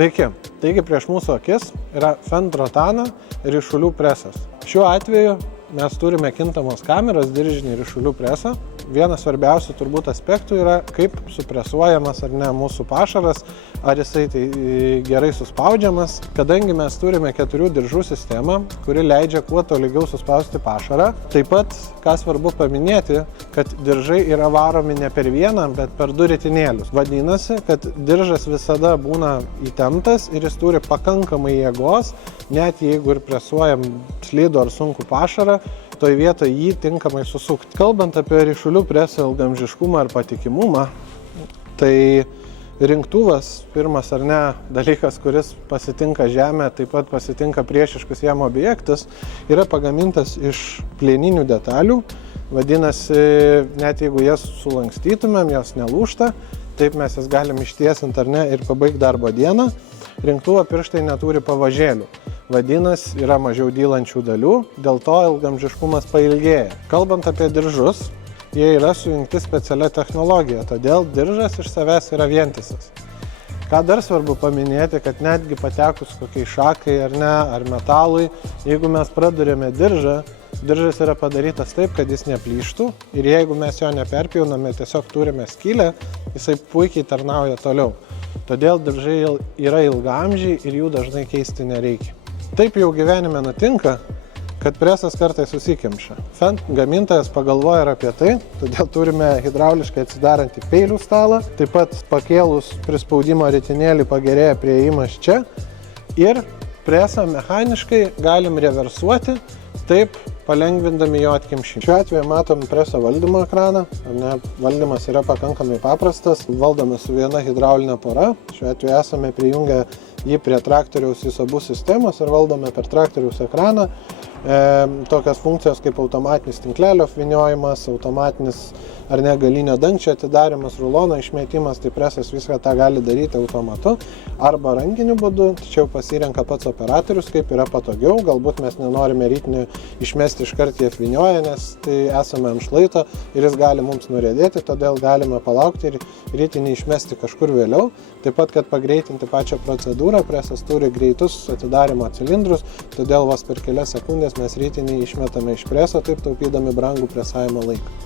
Sveiki, taigi prieš mūsų akis yra Fendt-Rotana ryšulių presas. Šiuo atveju mes turime kintamos kameros diržinį ryšulių presą. Vienas svarbiausių turbūt aspektų yra, kaip supresuojamas ar ne mūsų pašaras, ar jisai gerai suspaudžiamas. Kadangi mes turime 4 diržų sistemą, kuri leidžia kuo tolygiau suspausti pašarą. Taip pat, ką svarbu paminėti, kad diržai yra varomi ne per vieną, bet per 2 ritinėlius. Vadinasi, kad diržas visada būna įtemptas ir jis turi pakankamai jėgos, net jeigu ir presuojam slidų ar sunkų pašarą, toj vietoje jį tinkamai susukti. Kalbant apie ryšulių presą ilgaamžiškumą ir patikimumą, tai rinktuvas, pirmas ar ne dalykas, kuris pasitinka žemę, taip pat pasitinka priešiškus jam objektus, yra pagamintas iš plieninių detalių. Vadinasi, net jeigu jas sulankstytumėm, jos nelūžta, taip mes jas galim ištiesinti ar ne ir pabaigti darbo dieną. Rinktuvo pirštai neturi pavažėlių. Vadinasi, yra mažiau dylančių dalių, dėl to ilgaamžiškumas pailgėja. Kalbant apie diržus, jie yra sujungti specialia technologija, todėl diržas iš savęs yra vientisas. Ką dar svarbu paminėti, kad netgi patekus kokiai šakai ar ne, ar metalui, jeigu mes pradurėme diržą, diržas yra padarytas taip, kad jis neplyštų ir jeigu mes jo neperpjauname, tiesiog turime skylę, jisai puikiai tarnauja toliau. Todėl diržai yra ilgaamžiai ir jų dažnai keisti nereikia. Taip jau gyvenime nutinka, kad presas kartais susikimša. Fendt gamintojas pagalvoja ir apie tai, todėl turime hidrauliškai atsidarantį peilių stalą. Taip pat pakėlus prispaudimo ritinėlį pagerėja priėjimas čia ir presą mechaniškai galim reversuoti, taip palengvindami jo atkimšimą. Šiuo atveju matom preso valdymo ekraną. Valdymas yra pakankamai paprastas, valdome su viena hidraulinė pora. Šiuo atveju esame prijungę jį prie traktoriaus įsabų sistemos ir valdome per traktoriaus ekraną. Tokias funkcijos kaip automatinis tinklelio apvyniojimas, automatinis ar ne galinio dangčio atidarimas, rulono išmetimas, tai presas viską tą gali daryti automatu arba rankiniu būdu, tačiau pasirenka pats operatorius, kaip yra patogiau. Galbūt mes nenorime rytinį išmesti iškart į apvynioją, nes tai esame ant šlaito ir jis gali mums nuriedėti, todėl galime palaukti ir rytinį išmesti kažkur vėliau. Taip pat, kad pagreitinti pačią procedūrą, presas turi greitus atidarimo cilindrus, todėl vos per kelias sekundės mes rytinį išmetame iš preso, taip taupydami brangų presavimo laiką.